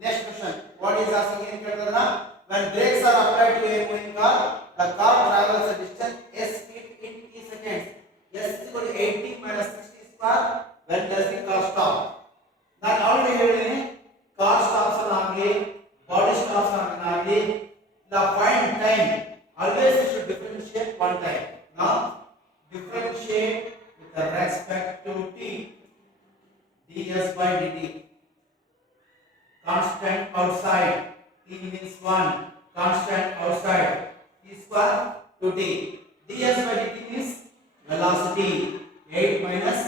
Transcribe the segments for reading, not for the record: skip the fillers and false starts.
Next question. What is asking in Kerala? When brakes are applied to a moving car, the car travels a distance s feet in t seconds. S is equal to 80 minus 60 square. When does the car stop? ನಾನು already ಹೇಳಿದ್ದೀನಿ car stops ಆಗಲಿ body stops ಆಗಲಿ the find time always you should differentiate one time. Now differentiate with respect to t ds by dt. Constant outside t means 1, constant outside t square to t. ds by dt means velocity 8 minus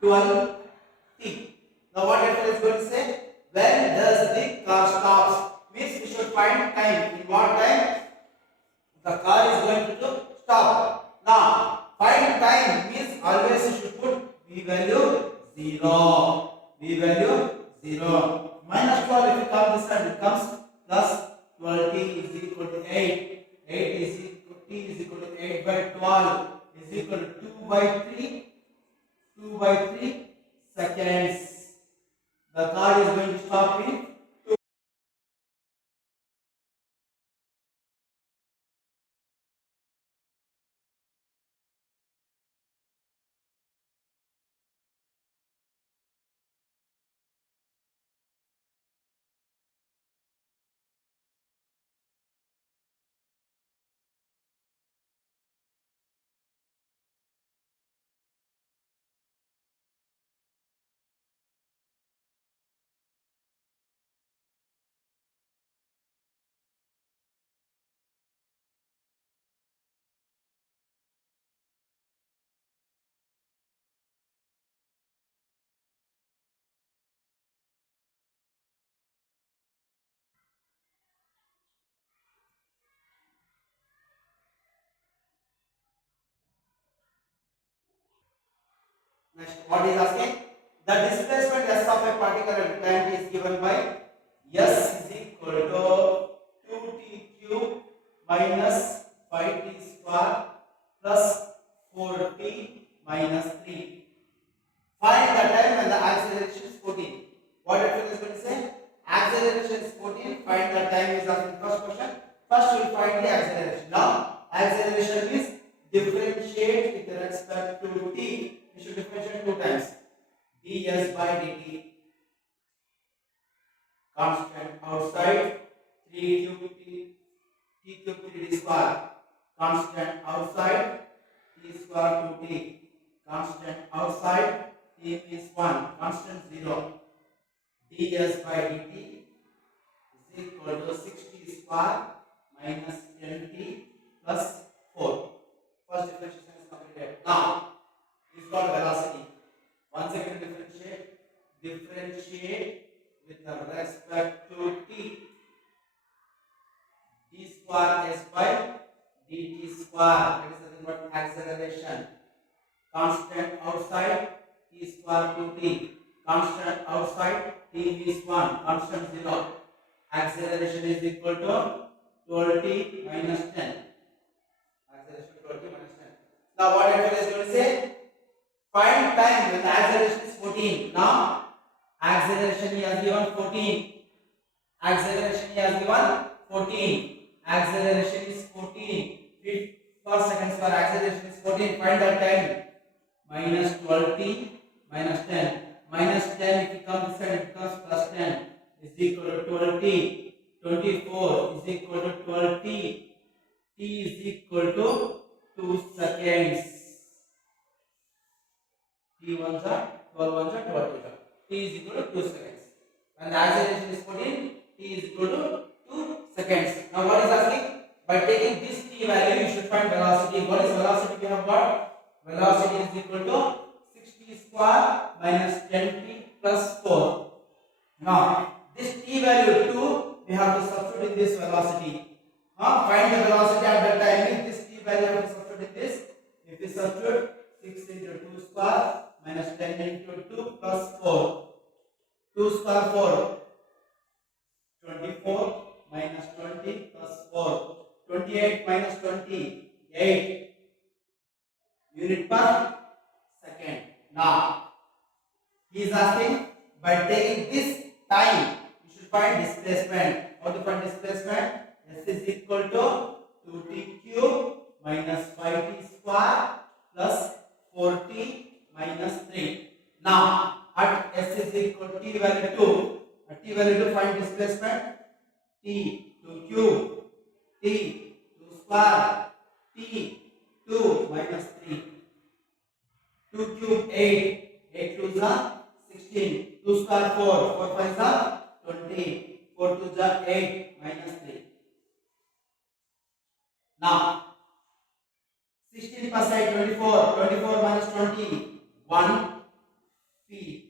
12 t. Now what it is going to say? When does the car stops? Means we should find time. In what time the car is going to stop? Now find time means always you should put v value 0. V value 0. Minus 12 if you come this side it comes plus 12t is equal to 8. 8 is equal t is equal to 8 by 12 is equal to 2 by 3. 2 by 3 seconds. The car is going to stop in 2. Next, what is asking? The displacement s of a particle at time is given by s is equal to 2t cube minus 5t square plus 4t minus 3. Find the time when the acceleration is 14. What it is going to say? Acceleration is 14. Find the time is asking first question. First we will find the acceleration. Now acceleration is differentiate with respect to t. We should differentiate 2 times. ds by dt constant outside 3 cube t cube 3d square constant outside t square 2t constant outside t is 1 constant 0 ds by dt is equal to 60 square minus 10t plus 4. First differentiation is completed. Now is called velocity. Once again differentiate with respect to t. D square s by dt square. That is nothing but acceleration. Constant outside t square to t. Constant outside t is 1. Constant 0. Acceleration is equal to 12t minus 10. Acceleration 12t minus 10. Now what I is going to say? Find time when the acceleration is 14. Now acceleration he has given 14. Acceleration he has given 14. Acceleration is 14 feet per second square. Acceleration is 14. Find the time. Minus 12t minus 10. Minus 10 if you come this side it becomes plus 10 is equal to 12t. 24 is equal to 12t. T is equal to 2 seconds. T 1s are 12 1s are 12 2s are. T is equal to 2 seconds. When the acceleration is 14, T is equal to 2 seconds. Now what is asking? By taking this T value, you should find velocity. What is velocity we have got? Velocity is equal to 60 square minus 10t plus 4. Now this T value 2, we have to substitute in this velocity. Find the velocity at that time. This T value have to substitute in this. If we substitute 6 into 2 square minus 10 into 2 plus 4. 2 square 4. 24 minus 20 plus 4. 28 minus 20. 8. Unit per second. Now, he is asking by taking this time, you find displacement. How to find displacement? S is equal to 2t cube minus 5t square plus 4t minus 3. Now, at S is equal to t value 2. At t value 2 find displacement. T 2 cube, t 2 square, t 2 minus 3. 2 cube 8, 8 2 is 16, 2 square 4, 4 5 is 20, 4 2 is 8 minus 3. Now 16 per side 24, 24 minus 20, 1 feet.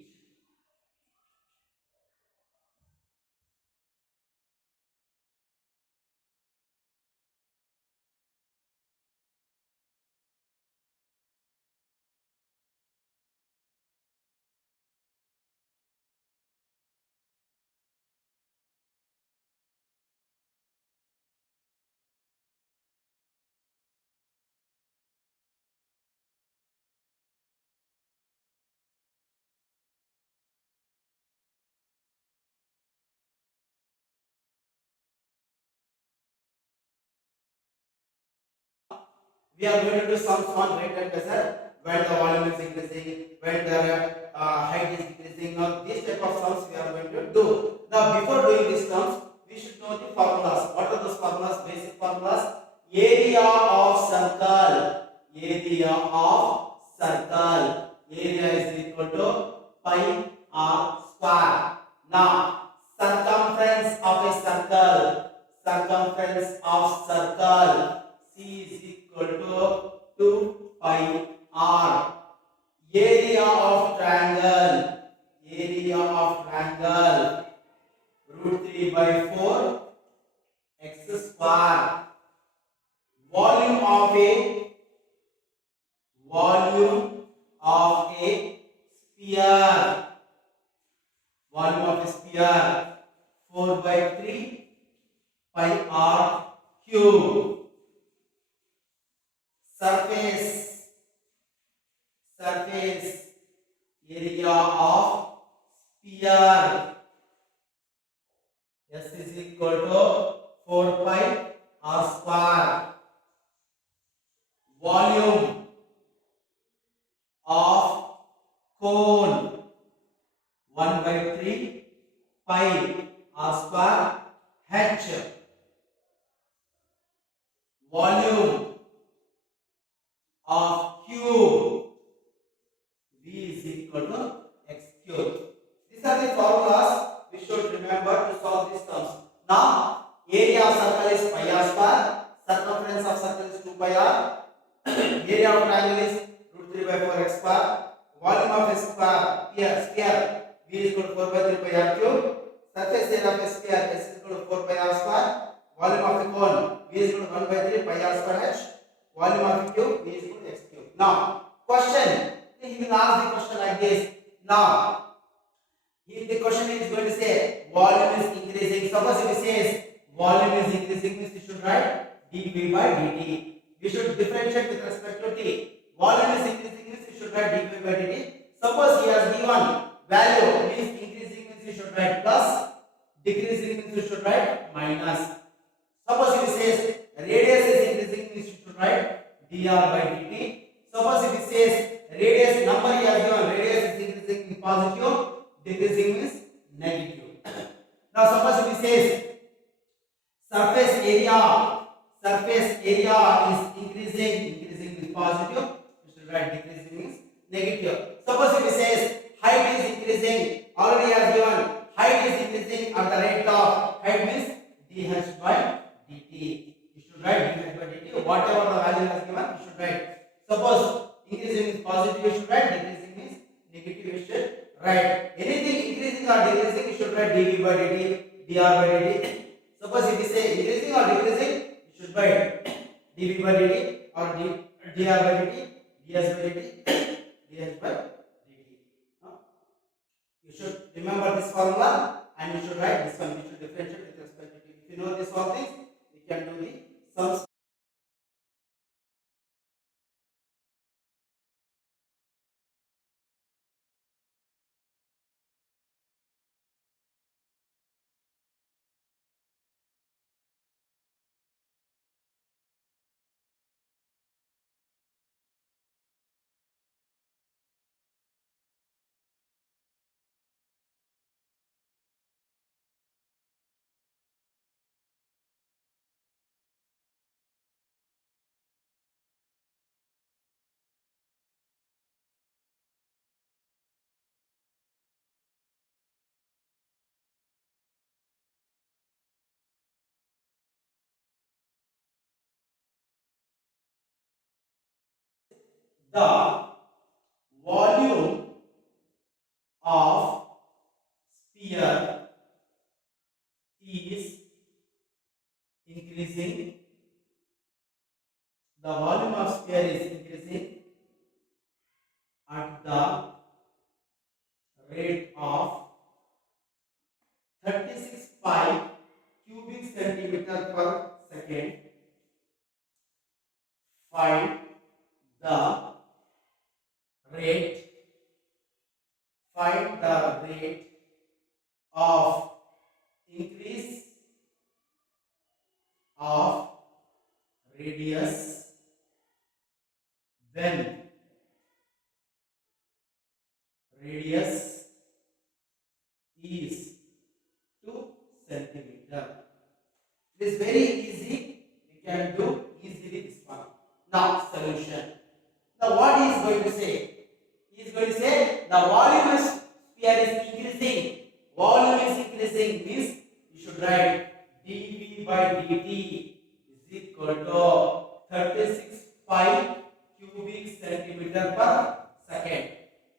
We are going to do sums on rate and pressure when the volume is increasing, when the height is decreasing. Now, these type of sums we are going to do. Now, before doing these sums, we should know the formulas. What are those formulas? Basic formulas. Area of circle. Area of circle. Area is equal to pi r square. Now, circumference of a circle. Circumference of circle. C is equal to 2 pi r. Area of triangle. Area of triangle. Root 3 by 4 x square. Volume of a sphere. Volume of a sphere 4 by 3 pi r cube. Surface area of sphere. S is equal to 4 pi r square. Volume of cone 1 by 3 pi r square h. Volume of cube V is equal to x cube. These are the formulas we should remember to solve these terms. Now, area of circle is pi r square, circumference of circle is 2 pi r, area of triangle is root 3 by 4 x square, volume of a sphere V is equal to 4 by 3 pi r cube, surface area of a sphere S is equal to 4 pi r square, volume of a cone V is equal to 1 by 3 pi r square h, volume of a cube V is equal to x cube. Now, question. He will ask the question like this. Now, if the question is going to say volume is increasing, suppose if it says volume is increasing, means you should write dv by dt. We should differentiate with respect to t. Volume is increasing, means you should write dv by dt. Suppose he has given value, means increasing means you should write plus, decreasing means you should write minus. Suppose if it says radius is increasing, means you should write dr by dt. Suppose if it says radius number he has given, radius is increasing in positive, decreasing means negative. Now suppose if it says surface area is increasing means positive, you should write decreasing means negative. Suppose if it says height is increasing, already has given height is increasing at the rate of height means dh by dt. You should write dh by dt. Whatever the value has given, you should write. Suppose increasing means positive, you should write. Decreasing means negative, you should write. Anything increasing or decreasing, you should write dv by dt, dr by dt. Suppose if we say increasing or decreasing, you should write dv by dt or dr by dt, ds by dt, dh by dt. You should remember this formula and you should write this one. You should differentiate with respect to t. If you know this all things, you can do the sums. The volume of sphere is increasing. The volume of sphere is increasing at the rate of 36 pi cubic centimeter per second. Find the rate. Find the rate of increase of radius when radius is 2 centimeter. It is very easy. We can do easily this one. Now solution. Now what he is going to say? He is going to say the volume of sphere is increasing. Volume is increasing means you should write dV by dt is equal to 36 pi cubic centimeter per second.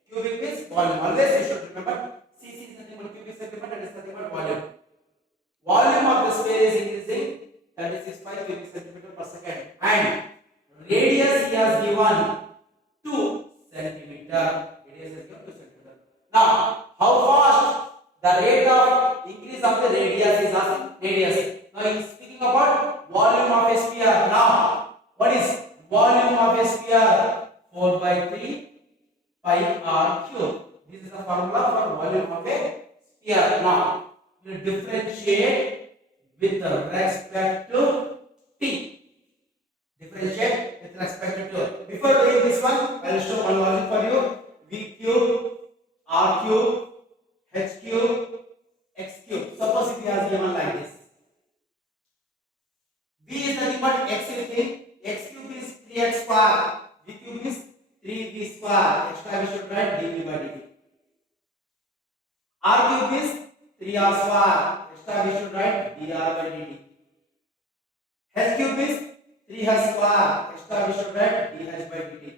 Cubic means volume. Always you should remember cc is nothing but cubic centimeter and is nothing but volume. Volume of the sphere is increasing 36 pi cubic centimeter per second and radius he has given 2 centimeter. Radius is given 2 centimeter. Now, how fast the rate of increase of the radius is asking radius. Now he is speaking about volume of a sphere. Now, what is volume of a sphere? 4 by 3 pi r cube. This is the formula for volume of a sphere. Now, you differentiate with respect to t. Differentiate with respect to. Before doing this one, I will show one logic for you. V cube, R cube, H cube, X cube. Suppose if he has given like this. V is nothing but X within. X cube is 3x square. V cube is 3v square. Extra we should write dv by dt. R cube is 3r square. Extra we should write dr by dt. H cube is 3h square. Extra we should write dh by dt.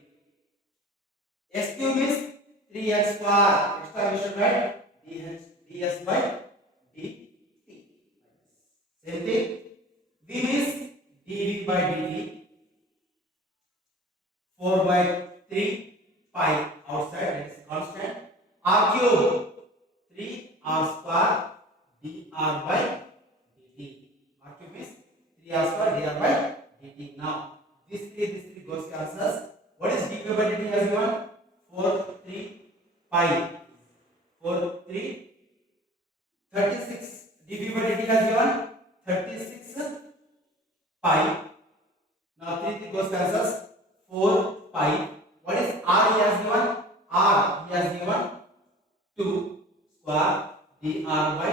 S cube is 3x square. Extra we should write ds by dt. Same thing. V is dv by dt. 4 by 3 pi outside, that is constant. R cube 3r square dr by dt. R cube is 3r square dr by dt. Now this 3 goes cancels. What is dv by dt has given? 4 3 pi 4 3 36. dv by dt has given 36 pi. Now 3 goes cancels. 4 pi. What is r he has given? R he has given 2 square dr by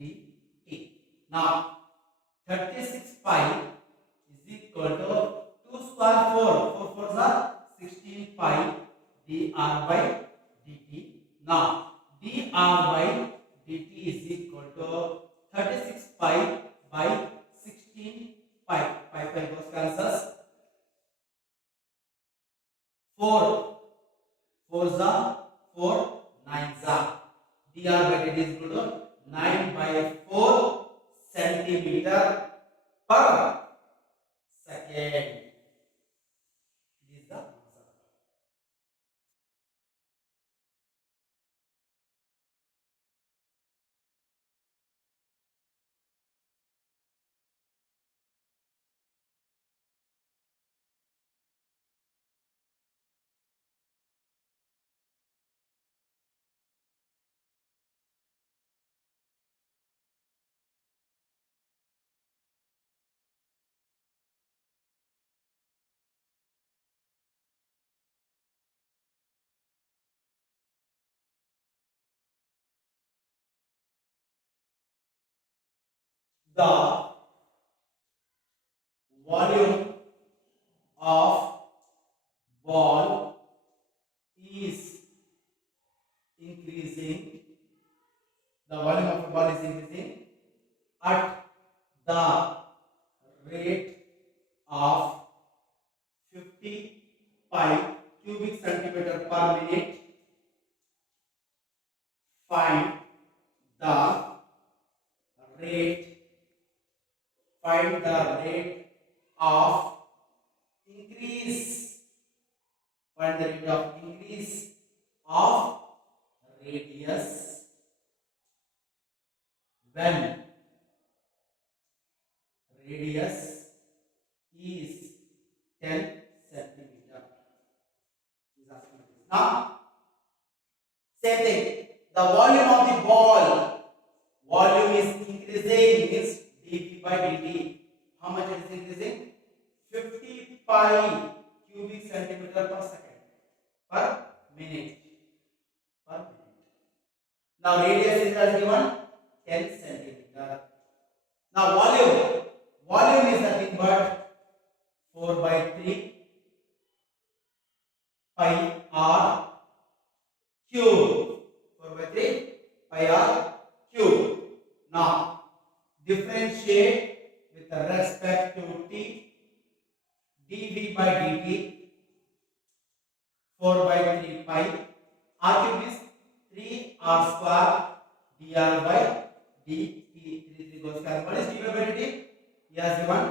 dt. Now 36 pi is equal to 2 square 4. 4 4s are 16 pi dr by dt. Now dr by dt is equal to 36 pi by 16 pi. Pi goes cancels. 4 4s are 4 9s are. dr by dt is equal to 9 by 4 centimeter per second. This is the answer. The volume of ball is increasing. The volume of the ball is increasing at the rate of 50 pi centimeter per minute. Find the rate. Find the rate of increase. Find the rate of increase of radius when radius is 10 centimeter. Is asking this. Now, same thing. The volume of the ball, volume is increasing, means dV by dt. How much it is increasing? 50 pi cubic centimeter per second per minute. Per minute. Now radius is as given 10 centimeter. Now volume is nothing but 4 by 3 pi r cube. 4 by 3 pi r cube. Now differentiate with respect to t. dV by dt 4 by 3 pi r cube is 3 r square dr by dt. 3 goes cancel. What is dV by dt? He has given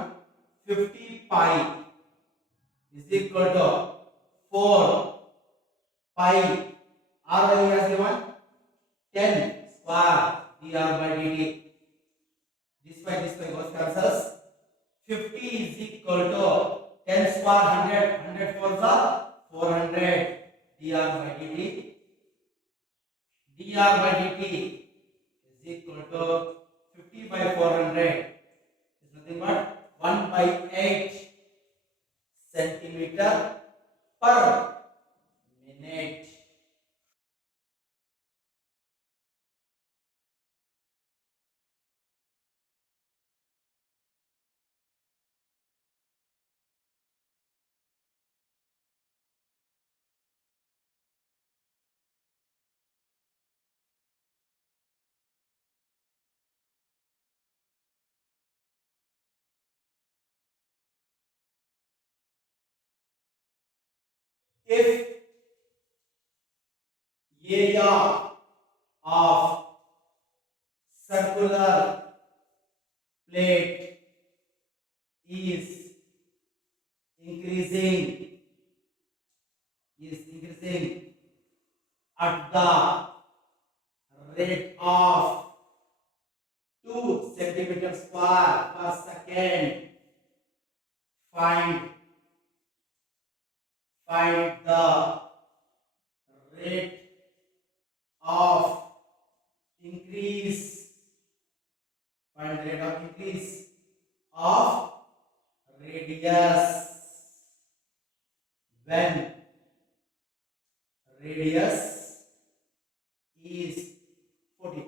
50 pi is equal to 4 pi r value has given 10 square dr by dt. This goes cancels. 50 is equal to 10 square 100 for the 400 dr by dt. dr by dt is equal to 50 by 400 is nothing but 1 by 8 centimeter per minute. If area of circular plate is increasing at the rate of 2 centimeter square per second, find the rate of increase. Find the rate of increase of radius when radius is 40.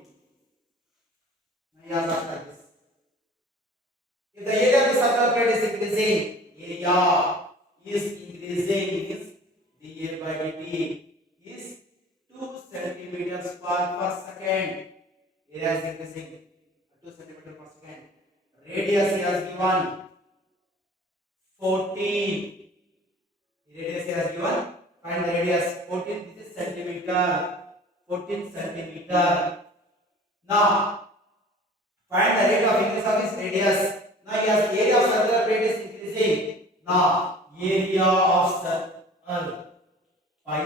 Now you ask like this. If the area of the circular plate is increasing, means dA by dt is 2 centimeters square per second. Area is increasing 2 centimeters per second. Radius he has given 14. Radius he has given. Find the radius 14. This is centimeter. 14 centimeter. Now find the rate of increase of this radius. Now yes, area of circular plate is increasing. Now area of circle pi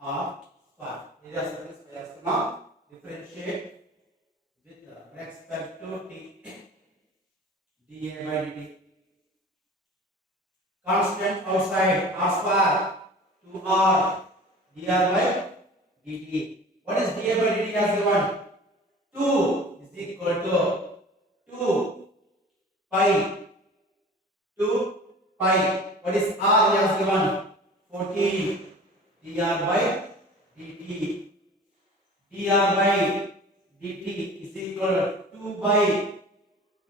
r square. Area of circle is pi r square. Now differentiate with respect to t. dA by dt. Constant outside r square 2r dr by dt. What is dA by dt as given? 2 is equal to 2 pi. 2 pi. What is r as given? 14 dr by dt. dr by dt is equal to 2 by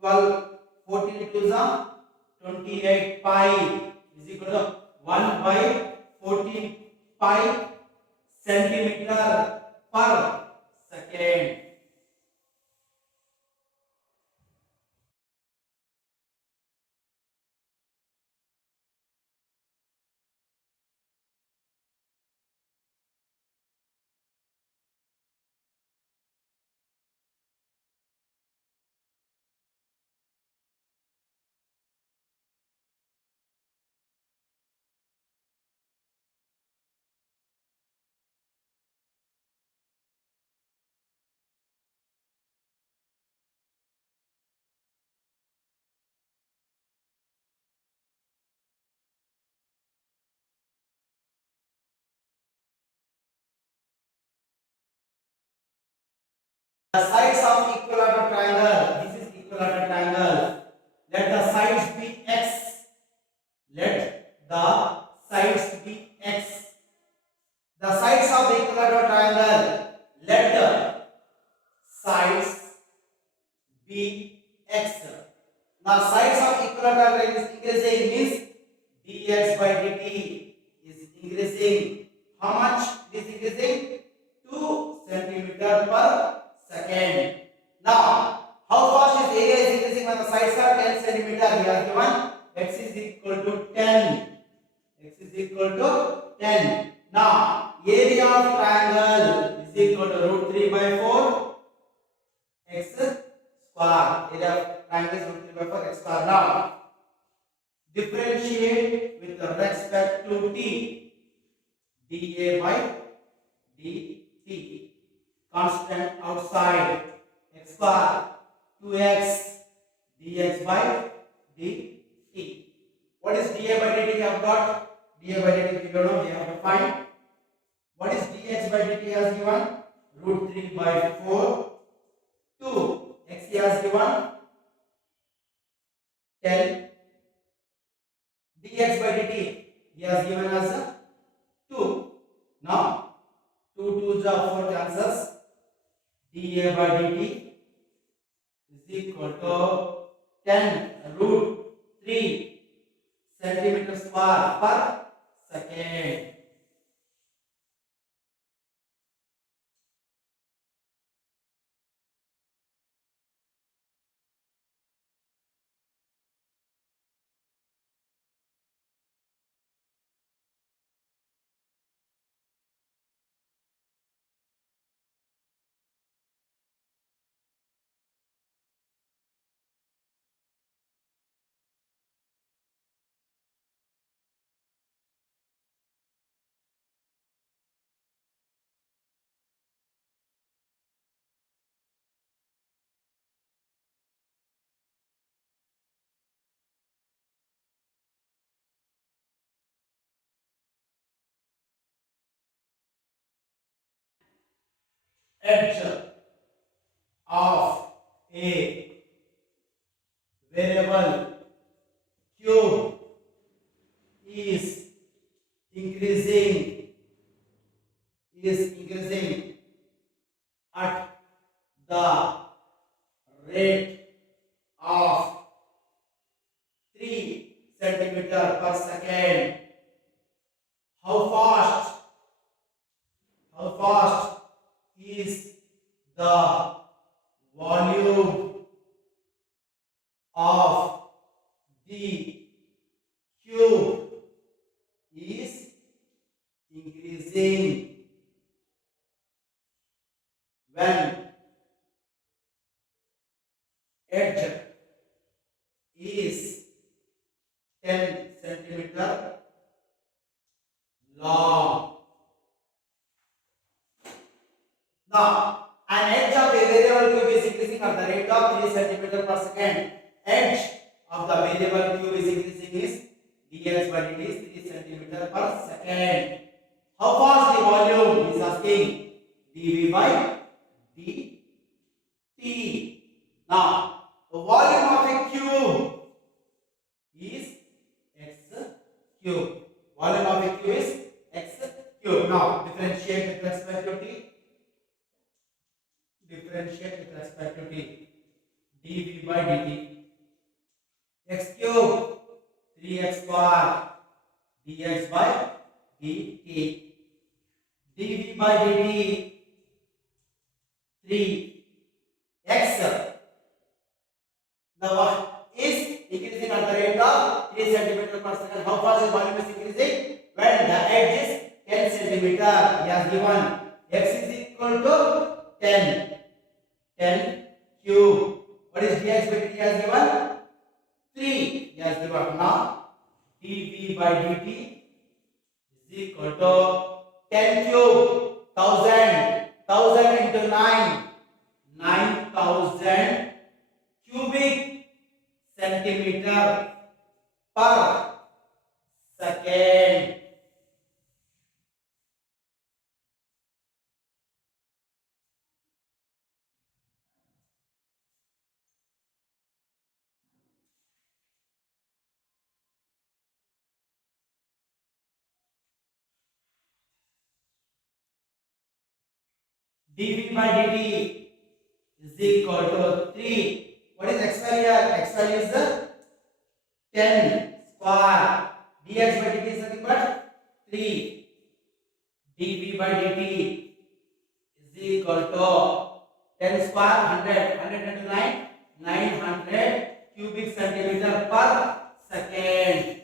12. 14 into the 28 pi is equal to 1 by 14 pi centimeter per second. sides of equilateral triangle, this is equilateral triangle. Let the sides be x. Let the sides be x. The sides of the equilateral triangle. Let the sides be x. Now sides of equilateral triangle is increasing, means dx by dt is increasing. How much it is increasing? 2 centimeter per second. Now how fast is area is increasing when the sides are 10 centimeter? We are given x is equal to 10. X is equal to 10. Now area of triangle is equal to root 3 by 4 x square. Area of triangle is root 3 by 4 x square. Now differentiate with respect to t. dA by dt. Constant outside x square 2x dx by dt. What is dA by dt? We have got dA by dt. We don't know. We have to find. What is dx by dt as given? Root 3 by 4 2 x as given 10 dx by dt he has given us 2. Now 2 2s are 4 cancels. dA by dt is equal to 10 root 3 centimeter square per second. Edge of a variable q is increasing at the rate of 3 centimeter per second. How fast is the volume of the cube is increasing when edge is 10 centimeter long. Now, an edge of a variable cube is increasing at the rate of 3 centimeter per second. Edge of the variable cube is increasing is dx by dt is 3 centimeter per second. How fast the volume is asking? dv by dt. Now, the volume of a cube is x cube. Volume of a cube is x cube. Now, differentiate with respect to t. Differentiate with respect to t. dv by dt. X cube 3x square dx by dt. dv by dt 3x. The is increasing at the rate of 3 centimeter per second. How fast the volume is increasing? When the edge is 10 centimeter. He has given x is equal to 10 cube. What is dx by dt? He has given 3. He has given. Now dv by dt is equal to 10 cube 1000 into 9 9000 cubic centimeter per second. dv by dt is equal to 3. What is x value here? X value is the 10 square. dx by dt is nothing but 3. dv by dt is equal to 10 square 100. 100 into 9, 900 cubic centimeter per second.